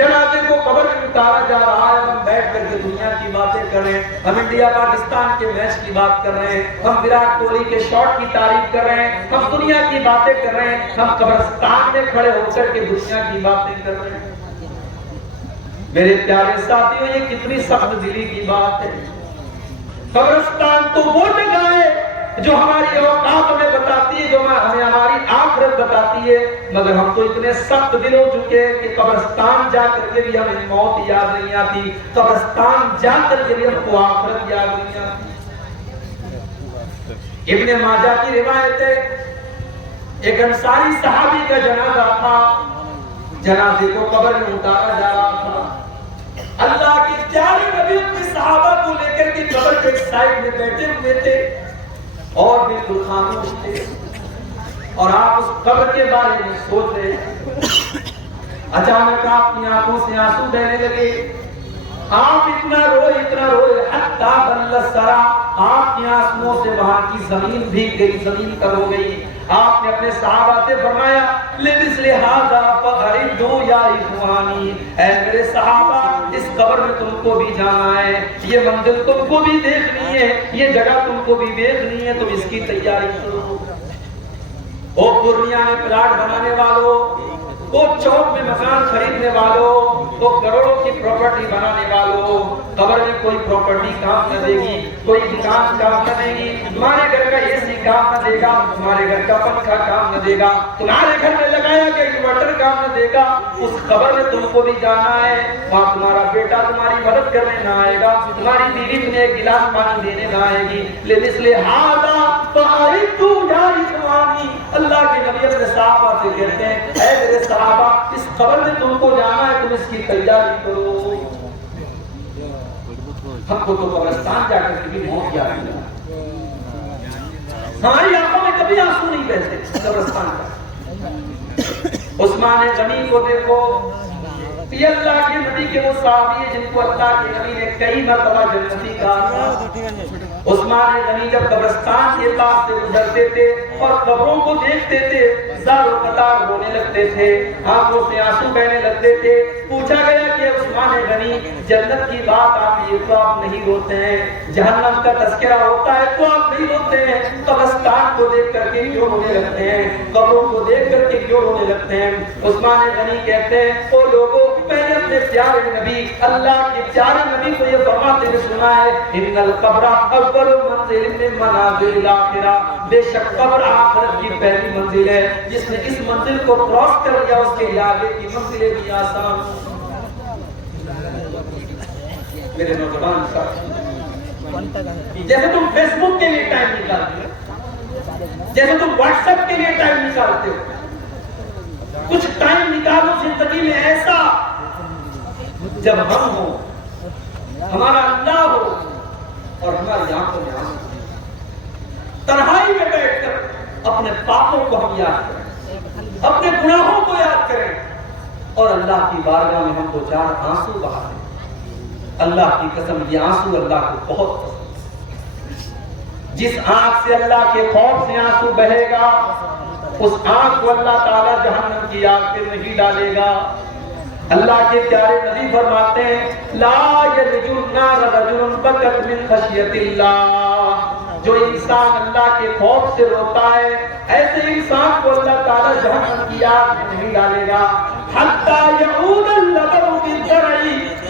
جنازے کو قبر میں اتارا جا رہا ہے، ہم بیٹھ کر کے دنیا کی باتیں کر رہے ہیں، ہم انڈیا پاکستان کے میچ کی بات کر رہے ہیں، ہم وراٹ کوہلی کے شاٹ کی تعریف کر رہے ہیں، ہم دنیا کی باتیں کر رہے ہیں، ہم قبرستان میں کھڑے ہو کر کے دنیا کی باتیں کر رہے ہیں۔ میرے پیارے ساتھیوں، یہ کتنی سخت دلی کی بات ہے۔ قبرستان تو وہ جگہ ہے جو ہماری اوقات ہمیں بتاتی ہے، جو ہمیں ہماری آخرت بتاتی ہے، مگر ہم تو اتنے سخت دل ہو چکے ہیں کہ قبرستان جا کر کے بھی ہمیں موت یاد نہیں آتی، قبرستان جا کر کے بھی ہم کو آخرت یاد نہیں آتی۔ ابن ماجہ کی روایت ہے، ایک انصاری صحابی کا جنازہ تھا، جنازے کو قبر میں اتارا جا رہا تھا۔ اللہ کے پیارے نبی اپنے صحابہ کو لے کر کے قبر کے ایک سائڈ میں بیٹھے ہوئے تھے اور بالکل خاموش تھے، اور آپ اس قبر کے بارے میں سوچ رہے ہیں۔ اچانک آپ کی آنکھوں سے آنسو بہنے لگے، آپ اتنا روئے حتی بل الثری، آپ کی آنسوؤں سے وہاں کی زمین بھیگ گئی، زمین تر ہو گئی۔ آپ نے اپنے صحابہ سے فرمایا لمثل ھذا فاعدوا یا اخوانی، اے میرے صحابہ اس قبر میں تم کو بھی جانا ہے، یہ منزل تم کو بھی دیکھنی ہے، یہ جگہ تم کو بھی دیکھنی ہے، تم اس کی تیاری کرو۔ او پورنیہ میں پلاٹ بنانے والوں، وہ چوک میں مکان خریدنے والوں، وہ کروڑوں کی پراپرٹی بنانے والوں، قبر میں کوئی پراپرٹی کام نہ دے گی، کوئی دکان کام نہ دے گی، تمہارے گھر کا اے سی کام نہ دے گا، تمہارے گھر کا پنکھا کام نہ دے گا، تمہارے گھر میں لگایا گیا انورٹر کام نہ دے گا۔ اس قبر میں تم کو بھی جانا ہے، وہاں تمہارا بیٹا تمہاری مدد کرنے نہ آئے گا، تمہاری بیوی تمہیں ایک گلاس پانی دینے نہ آئے گی۔ لمثل ھذا فاعدوا یا اخوانی، اللہ کے نبی اپنے صحابہ سے کہتے ہیں اے میرے صحابہ اس قبر میں تم کو جانا ہے، تم اس کی تیاری کرو۔ ہم کو تو قبرستان جا کر کے بھی موت یاد نہیں آتی، ہماری آنکھوں میں کبھی آنسو نہیں بہتے قبرستان کا۔ عثمان غنی کو دیکھو، یہ اللہ کے نبی کے وہ صحابی ہیں جن کو اللہ کے نبی نے کئی مرتبہ جنتی کہا۔ عثمان غنی جب قبرستان کے پاس سے گزرتے تھے اور قبروں کو دیکھتے تھے، زار و قطار رونے لگتے تھے، آنکھوں سے آنسو بہنے لگتے تھے۔ پوچھا گیا کہ عثمان غنی جنت کی بات آتی ہے تو آپ نہیں روتے ہیں، جہنم کا تذکرہ ہوتا ہے تو آپ نہیں روتے ہیں، قبرستان کو دیکھ کر کے کیوں رونے لگتے ہیں، قبروں کو دیکھ کر کے کیوں رونے لگتے ہیں؟ عثمان غنی کہتے ہیں او لوگوں، میں نے اپنے پیارے نبی اللہ کے پیارے نبی کو یہ فرماتے ہوئے سنا ہے ان القبر اول منزل من منازل الاخرہ، بے شک قبر آخرت کی پہلی منزل ہے، جس نے اس منزل کو کراس کر لیا اس کے لیے آگے کی منزلیں بھی آسان۔ میرے نوجوان ساتھی، جیسے تم فیس بک کے لیے ٹائم نکالتے ہو، جیسے تم واٹس ایپ کے لیے ٹائم نکالتے ہو، کچھ ٹائم نکالو زندگی میں ایسا جب ہم ہو، ہمارا اللہ ہو اور ہماری آنکھوں میں آنسو، تنہائی میں بیٹھ کر اپنے پاپوں کو ہم یاد کریں، اپنے گناہوں کو یاد کریں اور اللہ کی بارگاہ میں ہم کو چار آنسو بہائیں۔ اللہ کی قسم یہ آنسو اللہ کو بہت پسند ہے۔ جس آنکھ سے اللہ کے خوف سے آنسو بہے گا اس آنکھ کو اللہ تعالیٰ جہنم کی آگ پہ نہیں ڈالے گا۔ اللہ کے پیارے نبی فرماتے ہیں لا یلج النار رجل بکت من خشیت اللہ، جو انسان اللہ کے خوف سے روتا ہے ایسے انسان کو اللہ تعالیٰ جہنم کی آگ میں نہیں ڈالے گا۔ حتی یعود اللبن بالضرع،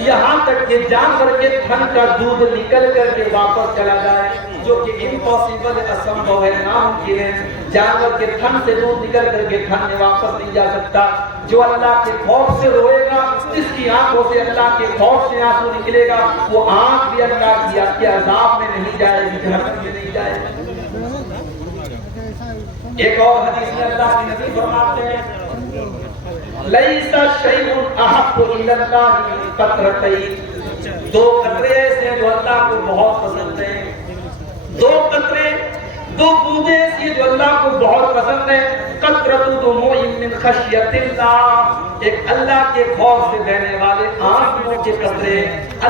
یہاں تک کہ جانور کے تھن کا دودھ نکل کر کے واپس چلا جائے، جو کہ امپاسبل ہے، اسمبھو ہے، ناممکن ہے۔ جانور کے تھن سے دودھ نکل کر کے تھن میں واپس نہیں جا سکتا۔ جو اللہ کے خوف سے روئے گا، جس کی آنکھوں سے اللہ کے خوف سے آنسو نکلے گا، وہ آنکھ بھی اللہ کے عذاب میں نہیں جائے گی، جہنم میں نہیں جائے گی۔ ایک اور حدیث میں اللہ کے نبی فرماتے ہیں لیس شیء احب الی اللہ من قطرتین، دو قطرے ایسے ہیں جو اللہ کو بہت پسند ہیں، دو قطرے دو بوندیں ایسی جو اللہ کو بہت پسند ہے، قطرۃ دموع من خشیۃ اللہ، ایک اللہ کے خوف سے بہنے والے آنسوؤں کے قطرے،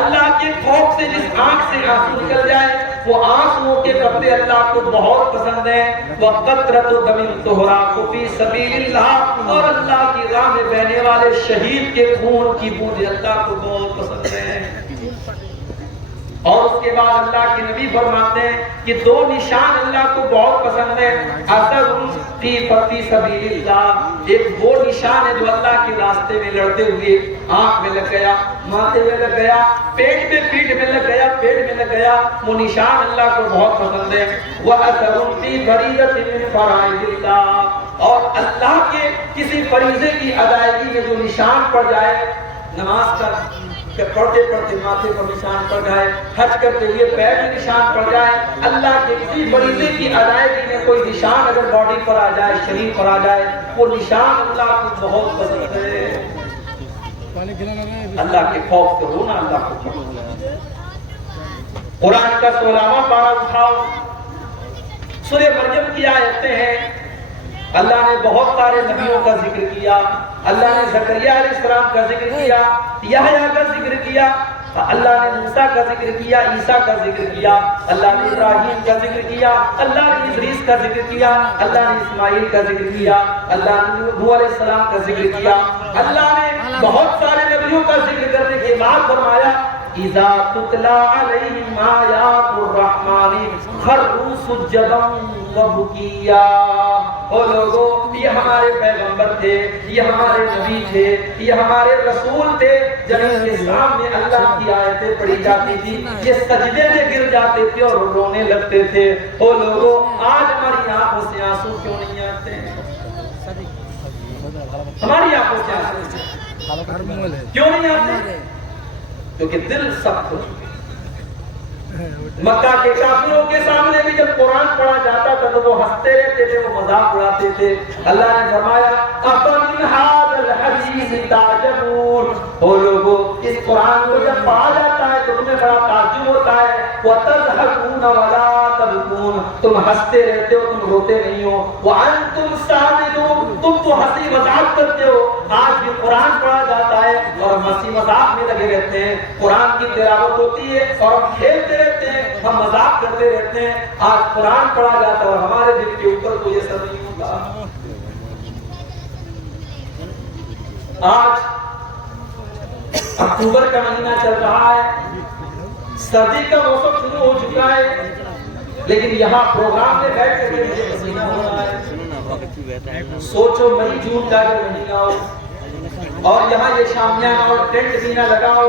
اللہ کے خوف سے جس آنکھ سے آنسو نکل جائے وہ آنسوؤں کے قطرے اللہ کو بہت پسند ہیں۔ وقطرۃ دم تہراق فی سبیل اللہ، اور اللہ کی راہ میں بہنے والے شہید کے خون کی بوندیں اللہ کو بہت پسند ہیں۔ اور اس کے بعد اللہ کے نبی فرماتے ہیں کہ دو نشان اللہ کو بہت پسند ہے، اثر فی سبیل اللہ، ایک وہ نشان ہے جو اللہ کے راستے میں لڑتے ہوئے آنکھ میں لگ گیا، ماتھے میں لگ گیا، پیٹ میں پیٹھ میں لگ گیا، پیٹ میں لگ گیا، وہ نشان اللہ کو بہت پسند ہے۔ وَأَثَرٌ فِي فَرِيضَةٍ مِّن فَرَائِضِ اللَّهِ، اور اللہ کے کسی فریضے کی ادائیگی میں جو نشان پڑ جائے، نماز کا پڑھتے پڑھتے ماتھے پر نشان پڑ جائے، حج کرتے ہوئے پیر میں نشان پڑ جائے، اللہ کے کسی فریضے کی ادائیگی میں کوئی نشان اگر باڈی پر آ جائے، شریر پر آ جائے، وہ نشان اللہ کو بہت پسند ہے۔ اللہ کے خوف سے رونا اللہ کو پسند ہے۔ قرآن کا 16واں پارہ اٹھاؤ، سورہ مریم کی آیتیں ہیں۔ اللہ نے بہت سارے نبیوں کا ذکر کیا، اللہ نے زکریا علیہ السلام کا ذکر کیا، یحییٰ کا ذکر کیا، اللہ نے موسیٰ کا ذکر کیا، عیسیٰ کا ذکر کیا، اللہ نے ابراہیم کا ذکر کیا، اللہ نے ادریس کا ذکر کیا، اللہ نے اسماعیل کا ذکر کیا، اللہ نے نوح علیہ السلام کا ذکر کیا، اللہ نے بہت سارے نبیوں کا ذکر کرنے کے بعد فرمایا اذا تتلا علیہم آیات الرحمن خروا سجدا وبکیا۔ او لوگو، یہ ہمارے پیغمبر تھے، یہ ہمارے نبی تھے، یہ ہمارے رسول تھے، جب ان کے سامنے اللہ کی آیتیں پڑھی جاتی تھی یہ سجدے میں گر جاتے تھے اور رونے لگتے تھے۔ او لوگو، آج ہماری آنکھوں سے آنسو کیوں نہیں آتے ہیں؟ ہماری آنکھوں سے آنسو کیوں نہیں آتے؟ کیونکہ دل سخت ہو چکے۔ مکہ کے کافروں کے سامنے بھی جب قرآن پڑھا جاتا تھا تو وہ ہنستے رہتے تھے، وہ مذاق اڑاتے تھے۔ اللہ نے فرمایا أَفَمِنْ هَذَا الْحَدِيثِ تَعْجَبُونَ، او لوگو، اس قرآن کو جب پڑھا جاتا ہے تو تمہیں بڑا تعجب ہوتا ہے۔ وَتَضْحَكُونَ وَلَا تَبْكُونَ، تم ہنستے رہتے ہو، تم روتے نہیں ہو۔ وَأَنْتُمْ سَامِدُونَ، تم تو ہنسی مذاق کرتے ہو۔ آج بھی قرآن پڑھا جاتا ہے اور ہنسی مذاق میں لگے رہتے ہیں۔ قرآن کی تلاوت ہوتی ہے اور ہم کھیلتے رہتے ہیں، ہم مذاق کرتے رہتے ہیں۔ آج قرآن پڑھا جاتا ہے اور ہمارے دل کے اوپر کوئی اثر نہیں ہوتا۔ آج اکتوبر کا مہینہ چل رہا ہے، سردی کا موسم شروع ہو چکا ہے، لیکن یہاں پروگرام میں بیٹھ کر کے مجھے پسینہ ہو رہا ہے۔ سوچو مئی جون کا اگر مہینہ ہو اور یہاں یہ شامیانہ اور ٹینٹ بھی نہ لگاؤ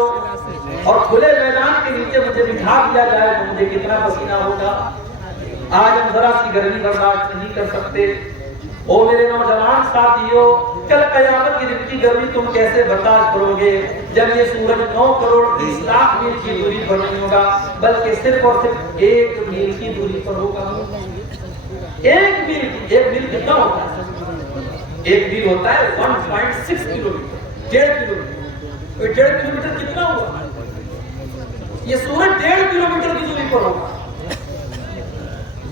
اور کھلے میدان کے نیچے مجھے بٹھا دیا جائے تو مجھے کتنا پسینہ ہوگا۔ آج ہم ذرا سی گرمی برداشت نہیں کر سکتے۔ او میرے نوجوان ساتھیو، کل قیامت کی دن کی گرمی تم کیسے برداشت کرو گے جب یہ سورج 9 کروڑ 30 لاکھ میل کی دوری پر نہیں ہوگا بلکہ صرف اور صرف 1 میل کی دوری پر ہوگا۔ 1 میل کتنا ہوتا ہے؟ 1 میل ہوتا ہے 1.6 کلومیٹر، 1.5 کلومیٹر۔ 1.5 کلومیٹر کتنا ہوگا؟ یہ سورج 1.5 کلومیٹر کی دوری پر ہوگا۔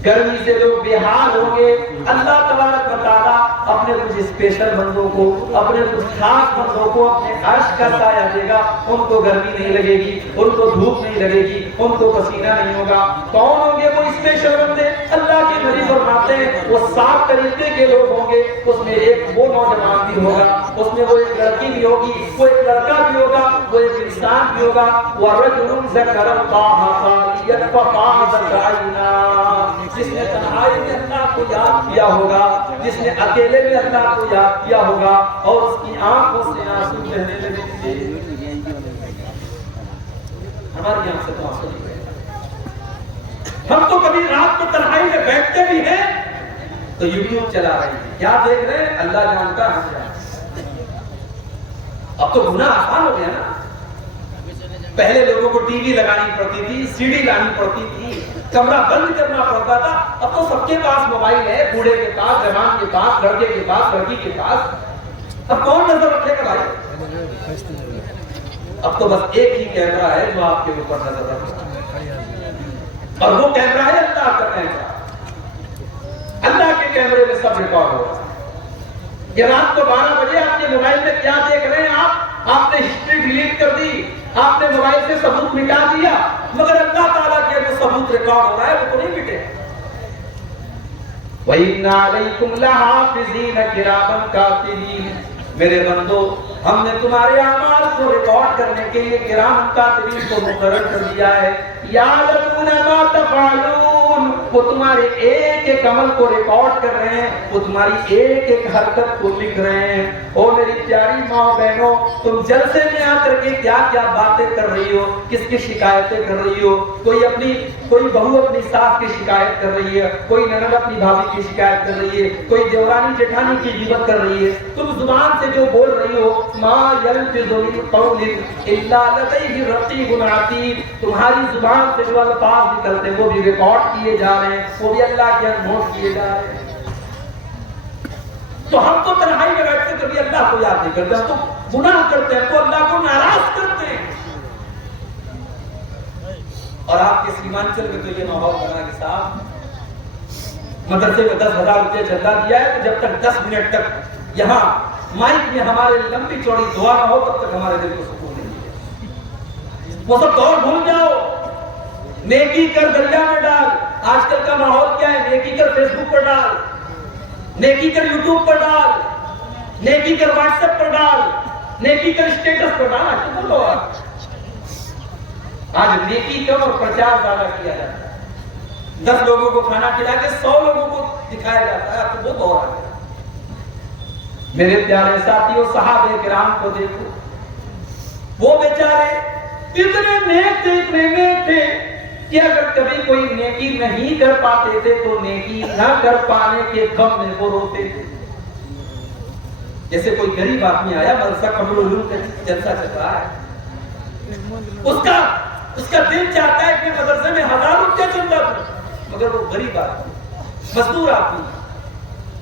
گرمی سے لوگ بے حال ہوں گے۔ اللہ تبارک و تعالیٰ اپنے کچھ اسپیشل بندوں کو، اپنے کچھ خاص بندوں کو اپنے عرش کا سایہ دے گا، ان کو گرمی نہیں لگے گی، ان کو دھوپ نہیں لگے گی، ان کو پسینہ نہیں ہوگا۔ کون ہوں گے وہ اسپیشل بندے؟ اللہ کے نبی فرماتے ہیں وہ 7 طریقے کے لوگ ہوں گے، اس میں ایک وہ نوجوان بھی ہوگا، اس میں وہ ایک لڑکی بھی ہوگی، وہ ایک لڑکا بھی ہوگا، وہ ایک انسان بھی ہوگا۔ وَرَجُلٌ ذَكَرَ اللَّهَ خَالِيًا فَفَاضَتْ عَيْنَاهُ، جس نے تنہائی میں اللہ کو یاد کیا ہوگا، جس نے اکیلے میں اللہ کو یاد کیا ہوگا اور اس کی آنکھوں سے آنسو بہنے لگے تھے۔ ہماری آنکھ سے تو آنسو نہیں بہے۔ ہم تو کبھی رات کو تنہائی میں بیٹھتے بھی ہیں تو یوٹیوب چلا رہے ہیں، کیا دیکھ رہے ہیں اللہ جانتا ہے۔ اب تو گناہ آسان ہو گیا نا۔ پہلے لوگوں کو ٹی وی لگانی پڑتی تھی، سی ڈی لانی پڑتی تھی، کمرہ بند کرنا پڑتا تھا۔ اب تو سب کے پاس موبائل ہے، بوڑھے کے پاس، جوان کے پاس، لڑکے کے پاس، لڑکی کے پاس۔ اب کون نظر رکھے گا بھائی؟ اب تو بس ایک ہی کیمرہ ہے جو آپ کے اوپر نظر رکھتا ہے اور وہ کیمرہ ہے اللہ کا کیمرہ۔ کیمرے میں سب ریکارڈ ہو رہا ہے کہ رات کو 12 بجے آپ کے موبائل میں کیا دیکھ رہے ہیں آپ نے ہسٹری ڈیلیٹ کر دی، آپ نے موبائل سے ثبوت مٹا دیا، مگر اللہ تعالیٰ کے جو ثبوت ریکارڈ ہو رہا ہے وہ تو نہیں مٹے۔ وَإِنَّ عَلَيْكُمْ لَحَافِظِينَ كِرَامًا كَاتِبِينَ، میرے بندو ہم نے تمہارے اعمال کو ریکارڈ کرنے کے لیے کرام کاتبین کو مقرر کر دیا ہے، یعلمون ما تفعلون، وہ تمہارے ایک ایک عمل کو ریکارڈ کر رہے ہیں، وہ تمہاری ایک ایک حرکت کو لکھ رہے ہیں۔ او میری پیاری ماں بہنوں، تم جلسے میں آ کر کے کیا کیا باتیں کر رہی ہو، کس کی شکایتیں کر رہی ہو، کوئی بہو اپنی ساس کی شکایت کر رہی ہے، کوئی نند اپنی بھابھی کی شکایت کر رہی ہے، کوئی دیورانی جیٹھانی کی غیبت کر رہی ہے، تم زبان سے جو بول رہی ہو، ما یلفظ من قول الا لدیہ رقیب عتید، تمہاری زبان سے جو الفاظ نکلتے ہیں وہ بھی ریکارڈ کیے جا رہے ہیں، وہ بھی اللہ کے ہاں نوٹ کیے جا رہے ہیں۔ تو ہم تو تنہائی میں بیٹھتے کبھی اللہ کو یاد نہیں کرتے، ہم تو گناہ کرتے ہیں، تو اللہ کو ناراض کرتے ہیں۔ اور آپ کے سیمانچل میں تو یہ ماحول بنا کہ صاحب مدرسے میں 10,000 روپے چندہ دیا ہے، تو جب تک 10 منٹ تک یہاں مائک میں ہمارے لمبی چوڑی دعا نہ ہو تب تک ہمارے دل کو سکون نہیں ہے۔ وہ سب دور بھول جاؤ، نیکی کر دریا میں ڈال۔ آج کل کا ماحول کیا ہے؟ نیکی کر فیس بک پر ڈال، نیکی کر یوٹیوب پر ڈال، نیکی کر واٹس ایپ پر ڈال، نیکی کر اسٹیٹس پر ڈال۔ بولو آج نیکی کم اور پرچار زیادہ کیا جاتا ہے، 10 لوگوں کو کھانا کھلا کے 100 لوگوں کو دکھایا جاتا ہے۔ اب تو وہ دور آ گیا۔ میرے پیارے ساتھیوں، صحابہ کرام کو دیکھو، وہ بیچارے اتنے نیک تھے کہ اگر کبھی کوئی نیکی نہیں کر پاتے تھے تو نیکی نہ کر پانے کے غم میں وہ روتے تھے۔ جیسے کوئی غریب آدمی آیا، مدرسہ قبول علوم کا جلسہ چل رہا ہے، اس کا دل چاہتا ہے کہ مدرسے میں 1000 روپیہ چندہ دو، مگر وہ غریب آدمی، مزدور آدمی،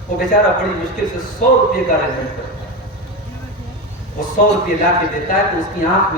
وہ بیچارہ بڑی مشکل سے 100 روپے کا ارینجمنٹ کرتا ہے۔ وہ 100 روپے لا کے دیتا ہے تو اس کی آنکھ میں